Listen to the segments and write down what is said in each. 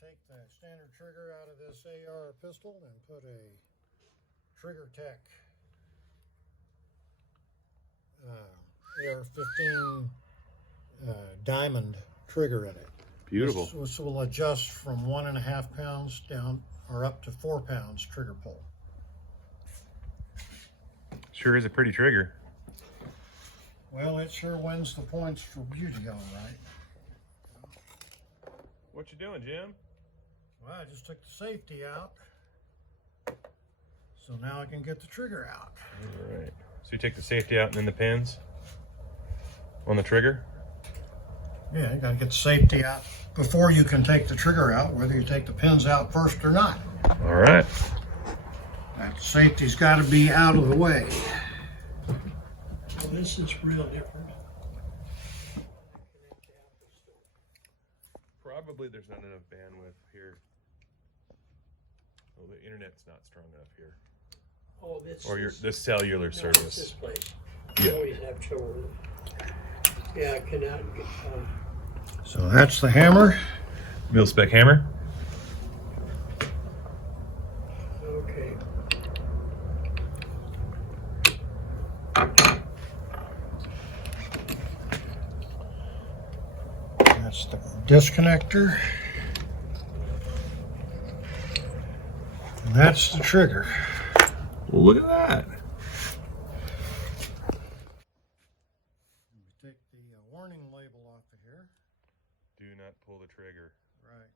take the standard trigger out of this AR pistol and put a Trigger Tech Ar15 diamond trigger in it. Beautiful. This will adjust from 1.5 pounds down or up to 4 pounds trigger pull. Sure is a pretty trigger. Well, it sure wins the points for beauty, all right. What you doing, Jim? Well, I just took the safety out, so now I can get the trigger out. All right. So you take the safety out and then the pins on the trigger? Yeah, you gotta get the safety out before you can take the trigger out, whether you take the pins out first or not. All right. That safety's gotta be out of the way. Well, this is real different. Probably there's not enough bandwidth here. Well, the internet's not strong enough here. Oh, this Or is, the cellular no, service. This place. Yeah. I always have trouble with it. Yeah, I cannot get. So that's the hammer. Mil spec hammer. Okay. That's the disconnector. And that's the trigger. Well, look at that. We take the warning label off of here. Do not pull the trigger. Right.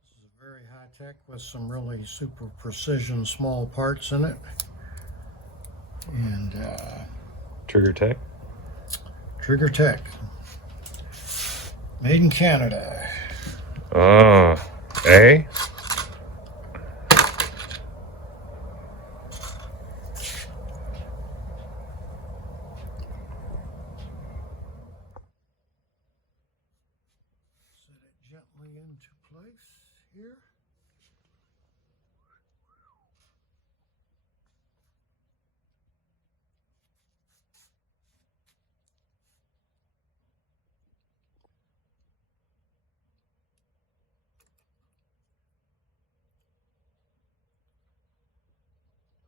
This is a very high tech with some really super precision small parts in it. And Trigger Tech. Trigger Tech. Made in Canada. Oh, eh? Set it gently into place here.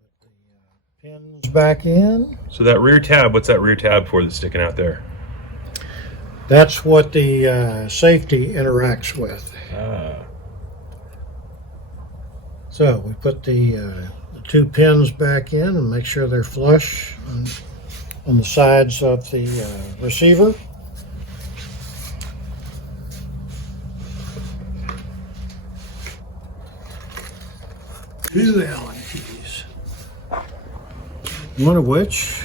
Put the pins back in. So that rear tab, what's that rear tab for that's sticking out there? That's what the safety interacts with. Ah. So we put the 2 pins back in and make sure they're flush on the sides of the receiver. Two Allen keys, one of which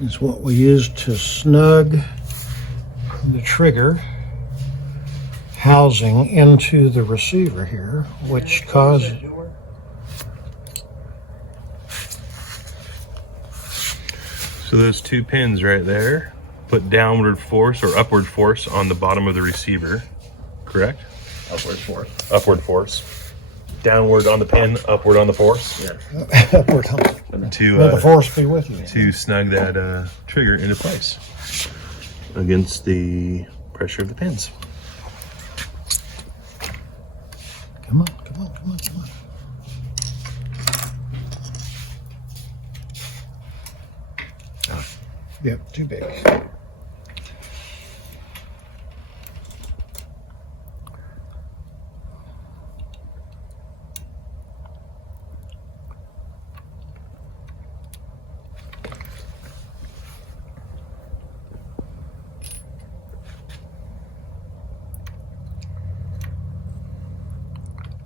is what we use to snug the trigger housing into the receiver here, which causes So those 2 pins right there put downward force or upward force on the bottom of the receiver, correct? Upward force. Upward force. Downward on the pin, upward on the force. Yeah. upward hump. To May the force be with you. to snug that trigger into place against the pressure of the pins. Come on, come on, come on, come on. Ah, yep, too big.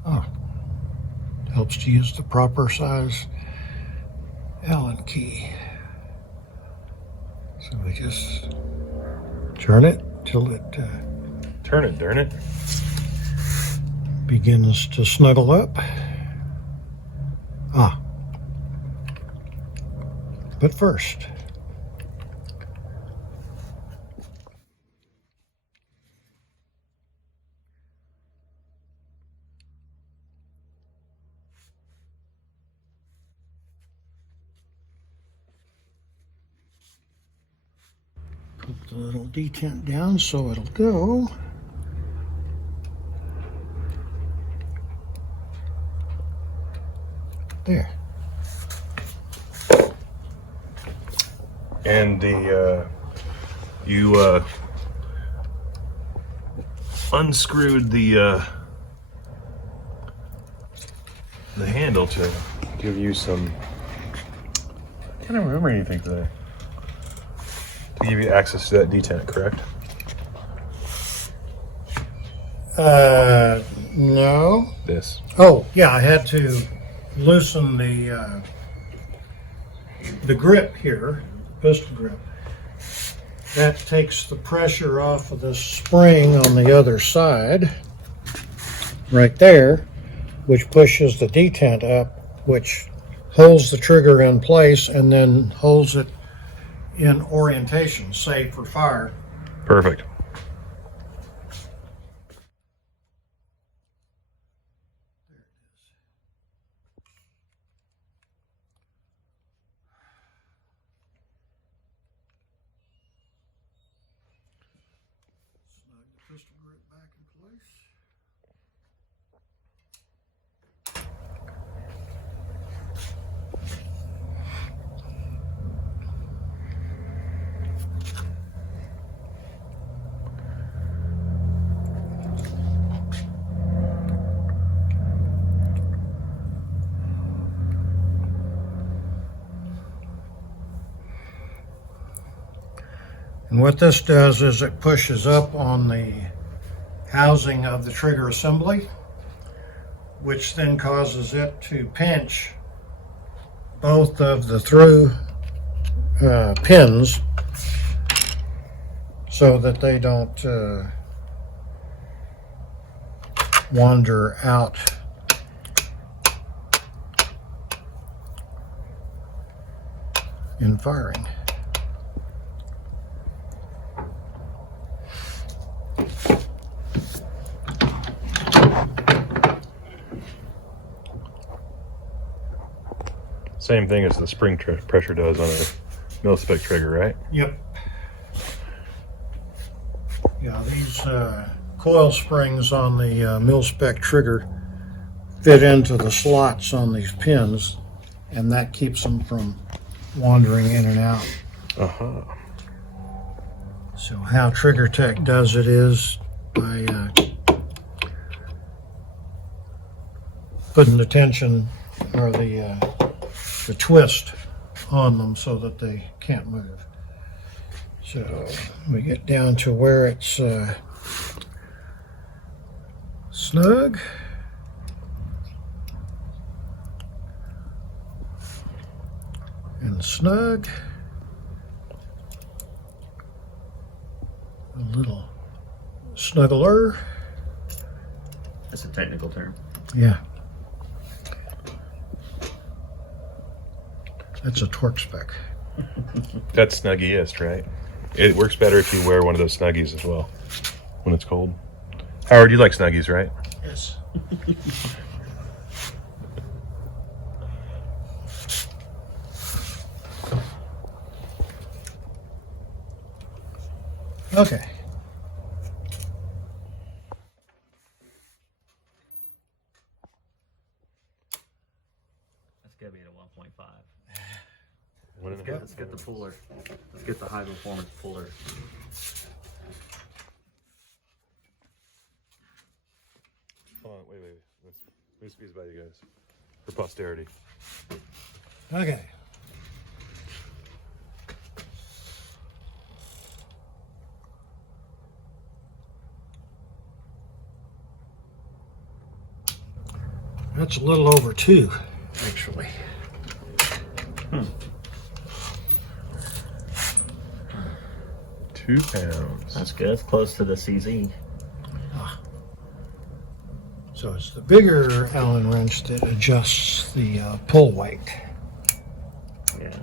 Oh, helps to use the proper size Allen key. So we just turn it till it Turn it, darn it. begins to snuggle up. Ah, but first, Put the little detent down so it'll go. There. And you unscrewed the handle to give you some. I can't remember anything today. To give you access to that detent, correct? No. This. Oh, yeah, I had to loosen the grip here, pistol grip. That takes the pressure off of the spring on the other side, right there, which pushes the detent up, which holds the trigger in place and then holds it in orientation, safe for fire. Perfect. Snug the pistol grip back in place. And what this does is it pushes up on the housing of the trigger assembly, which then causes it to pinch both of the through pins so that they don't wander out. In firing. Same thing as the spring pressure does on a mil-spec trigger, right? Yep. Yeah, these coil springs on the mil-spec trigger fit into the slots on these pins, and that keeps them from wandering in and out. Uh-huh. So how Trigger Tech does it is by putting the tension or the twist on them so that they can't move. So we get down to where it's snug. And snug. A little snuggler. That's a technical term. Yeah. That's a torque spec. That's snuggiest, right? It works better if you wear one of those snuggies as well when it's cold. Howard, you like snuggies, right? Yes. Okay. That's gotta be at a 1.5. One Let's get the puller. Let's get the high performance puller. Hold on, wait. Let's squeeze by you guys for posterity. Okay. That's a little over 2, actually. 2 pounds. That's good. It's close to the CZ. So it's the bigger Allen wrench that adjusts the pull weight. Yeah.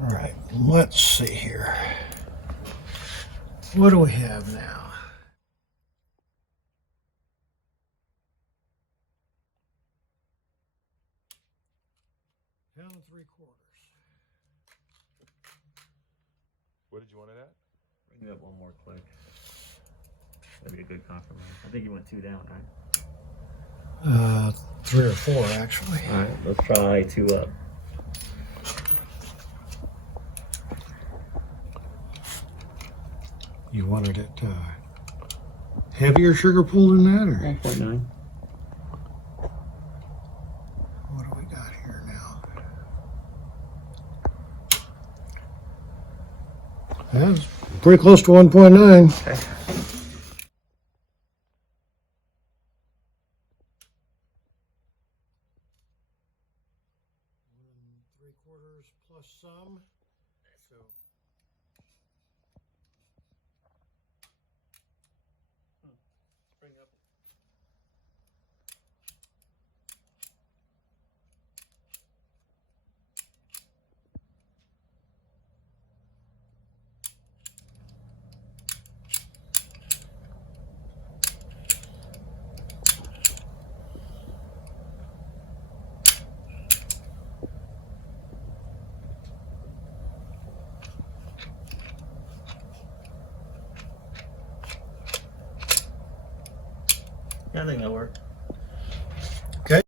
All right, let's see here. What do we have now? 10 3/4. What did you want it at? Bring it up one more click. That'd be a good compromise. I think you went 2 down, right? 3 or 4 actually. Alright, let's try 2 up. You wanted it heavier sugar pull than that, or 1.9. what do we got here now? That's pretty close to 1.9. Okay. 1 3/4 plus some. So Bring up. Yeah, I think that'll work.